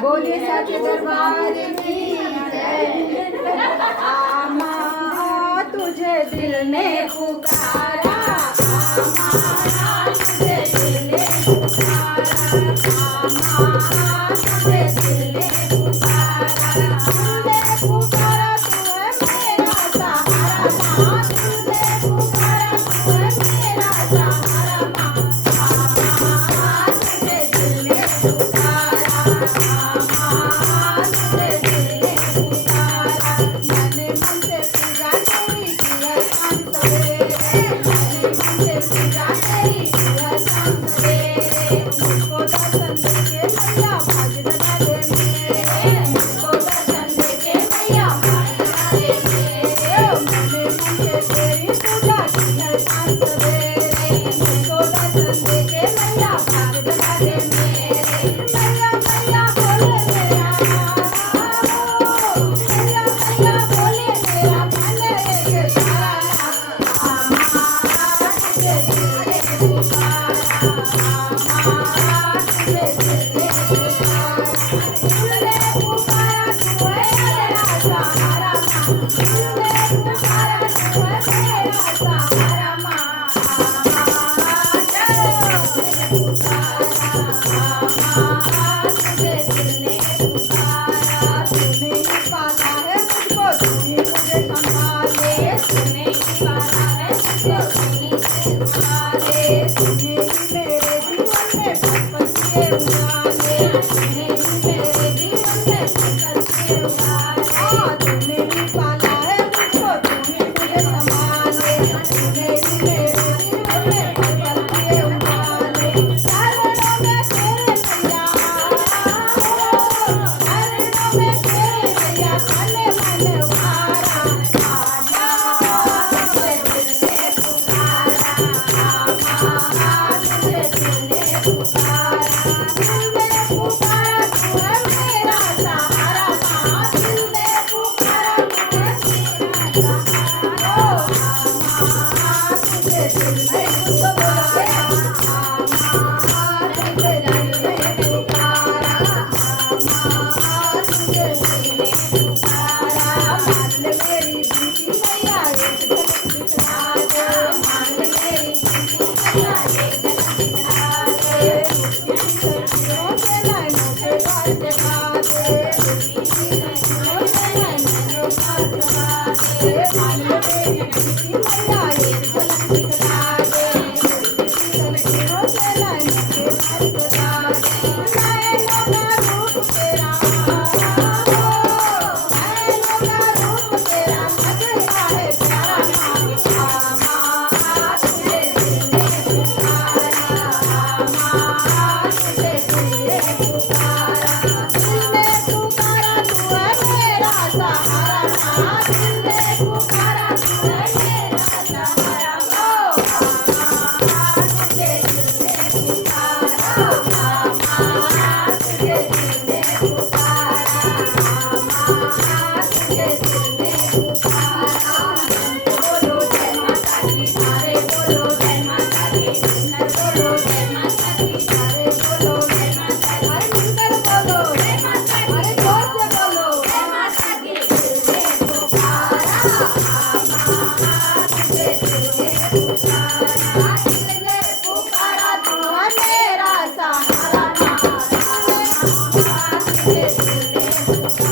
बोले सच दरबार की जय। आमा तुझे दिल ने पुकारा, आमा तुझे दिल ने पुकारा, आमा तुझे दिल ने पुकारा। तुझे पुकारा तू है मेरा सहारा माँ, तुझे पुकारा तू है मेरा सहारा माँ। आमा तुझे दिल ने पुकारा, आमा तुझे दिल ने पुकारा। मैंने मन से पूजा तेरी की है शाम सवेरे, मैंने मन से पूजा तेरी की है शाम सवेरे। मुझको दर्शन देके मैया भाग लगा दे मेरे, मुझको दर्शन देके मैया भाग लगा दे मेरे। मैंने मन से तेरी पूजा की है शाम सवेरे, मुझको दर्शन देके मैया भाग लगा दे मेरे। मैया मैया बोले मेरा, मैया मैया बोले मेरा भले के तारा। आमा तुझे दिल ने पुकारा, आमा तुझे दिल ने पुकारा। तुझे पुकारा तू है मेरा सहारा माँ, तुझे पुकारा तू है मेरा सहारा माँ। आमा तुझे पुकारा, आमा तुझे दिल ने पुकारा। तूने ही पाला है मुझको, तू ही मुझे संभाले, तूने ही पाला है मुझको, तू ही मुझे संभाले। तूने ही मेरे जीवन में पत्ते उड़ाले, तूने ही मेरे जीवन में पत्ते उड़ाले। तूने ही पाला है मुझको, तू ही मुझे संभाले, तूने ही मेरे जीवन में पत्ते उड़ाले। चरणों में तेरे मैया, चरणों में तेरे मैया खाने मन वारा। आमा तुझे दिल ने पुकारा, आमा तुझे दिल ने पुकारा। दिल ने पुकारा तू है मेरा सहारा माँ, दिल ने पुकारा तू है मेरा सहारा। आमा तुझे दिल ने पुकारा, आमा तुझे दिल ने पुकारा, आमा तुझे दिल ने पुकारा। मान ले मेरी बीती मैया एक झलक दिखला दे, मान ले मेरी बीती मैया एक झलक दिखला दे। उसकी लकीरों से नैनों के पार दिखा दे, उसकी लकीरों से नैनों के पार दिखा दे। मान ले मेरी बीती मैया एक झलक दिखला दे, उसकी लकीरों से नैनों के पार दिखा दे। नैनों का रूप तेरा, नैनों का रूप तेरा लगता है प्यारा माँ। आमा तुझे दिल ने पुकारा, आमा तुझे दिल ने पुकारा। दिल ने पुकारा तू है मेरा सहारा माँ, दिल ने पुकारा तू है मेरा सहारा माँ। आमा तुझे दिल ने पुकारा, आमा तुझे दिल ने पुकारा, आमा तुझे दिल ने पुकारा। बोलो जय माता की, सारे बोलो जय माता की, नर बोलो जय माता की, सारे बोलो जय माता की। अरे मिलकर बोलो जय माता की, अरे जोर से बोलो जय माता की। दिल ने पुकारा, आमा तुझे दिल ने पुकारा, दिल ने पुकारा तू है मेरा सहारा माँ, आमा तुझे दिल ने पुकारा।